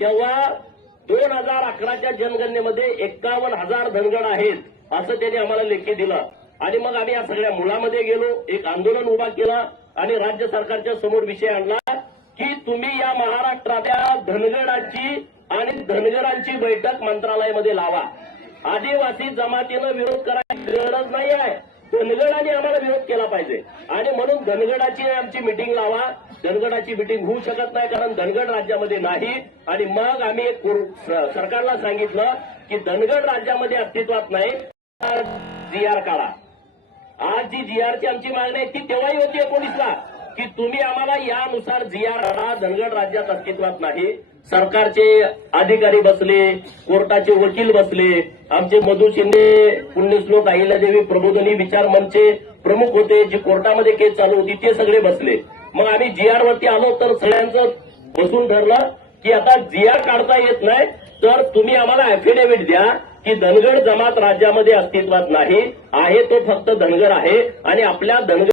तेव्हा दोन हजार अकराच्या जनगणनेमध्ये एक्कावन्न हजार धनगड आहेत असं त्यांनी आम्हाला लेखी दिलं. आणि मग आम्ही या सगळ्या मुलामध्ये गेलो एक आंदोलन उभा केला आणि राज्य सरकारच्या समोर विषय आणला की तुम्ही या महाराष्ट्रातल्या धनगडाची आणि धनगरांची बैठक मंत्रालयामध्ये लावा. आदिवासी जमातीनं विरोध करायची गरज नाही आहे. धनगडाने आम्हाला विरोध केला पाहिजे. आणि म्हणून धनगडाची आमची मिटिंग लावा. धनगडाची मिटिंग होऊ शकत नाही कारण धनगड राज्यामध्ये नाही. आणि मग आम्ही एक सरकारला सांगितलं की धनगड राज्यामध्ये अस्तित्वात नाही. जी आर काढा. आज जी जी आरची आमची मागणी आहे ती तेव्हाही होती एकोणीसला. की तुम्ही आम्हाला यानुसार जिया धनगड राज्यात अस्तित्वात नाही. सरकारचे अधिकारी बसले कोर्टाचे वकील बसले आमचे मधु शिंदे पुण्यश्लोक अहिल्यादेवी प्रबोधनी विचार मंचचे प्रमुख होते जी कोर्टामध्ये केस चालू होती ते सगळे बसले. मग आम्ही जीआर वरती आलो तर सगळ्यांचं बसून ठरलं की आता जीआर काढता येत नाही तर तुम्ही आम्हाला अफिडेव्हिट द्या की धनगड जमात राज्यामध्ये अस्तित्वात नाही. आहे तो फक्त धनगर आहे आणि आपल्या धनगर